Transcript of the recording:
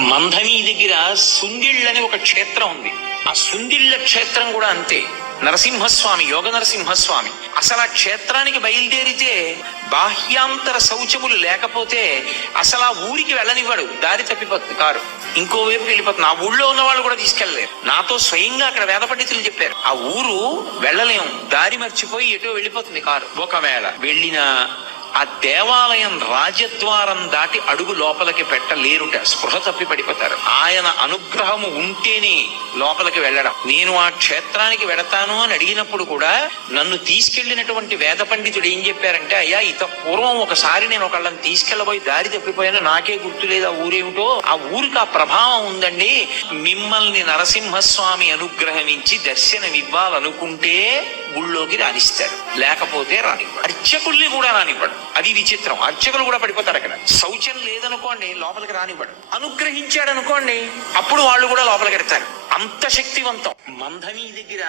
మంధని దగ్గర సుందిళ్ళని ఒక క్షేత్రం ఉంది. ఆ సుందిళ్ళ క్షేత్రం కూడా అంతే. నరసింహస్వామి, యోగ నరసింహస్వామి. అసలు ఆ క్షేత్రానికి బయలుదేరితే బాహ్యాంతర శౌచములు లేకపోతే అసలు ఆ ఊరికి వెళ్ళనివ్వడు. దారి తప్పిపోతుంది కారు, ఇంకోవైపుకి వెళ్ళిపోతుంది. ఆ ఊళ్ళో ఉన్న వాళ్ళు కూడా తీసుకెళ్లలేరు. నాతో స్వయంగా అక్కడ వేద పండితులు చెప్పారు, ఆ ఊరు వెళ్ళలేం, దారి మర్చిపోయి ఎటో వెళ్ళిపోతుంది కారు. ఒకవేళ వెళ్ళిన ఆ దేవాలయం రాజద్వారం దాటి అడుగు లోపలికి పెట్టలేరుట, స్పృహ తప్పి పడిపోతారు. ఆయన అనుగ్రహము ఉంటేనే లోపలికి వెళ్ళడం. నేను ఆ క్షేత్రానికి వెడతాను అని అడిగినప్పుడు కూడా నన్ను తీసుకెళ్లినటువంటి వేద పండితుడు ఏం చెప్పారంటే, అయ్యా ఇత పూర్వం ఒకసారి నేను ఒకళ్ళని తీసుకెళ్లబోయి దారి తప్పిపోయాను, నాకే గుర్తులేదు ఆ ఊరేమిటో. ఆ ఊరికి ఆ ప్రభావం ఉందండి. మిమ్మల్ని నరసింహస్వామి అనుగ్రహించి దర్శనమివ్వాలనుకుంటే గుళ్ళోకి రాణిస్తారు, లేకపోతే రానివ్వడు. అర్చకుల్ని కూడా రానివ్వడు. అది విచిత్రం. అర్చకులు కూడా పడిపోతారు అక్కడ. శౌచం లేదనుకోండి లోపలికి రానివ్వడు. అనుగ్రహించాడు అనుకోండి అప్పుడు వాళ్ళు కూడా లోపలికి వెడతారు. అంత శక్తివంతం. మంధని దగ్గర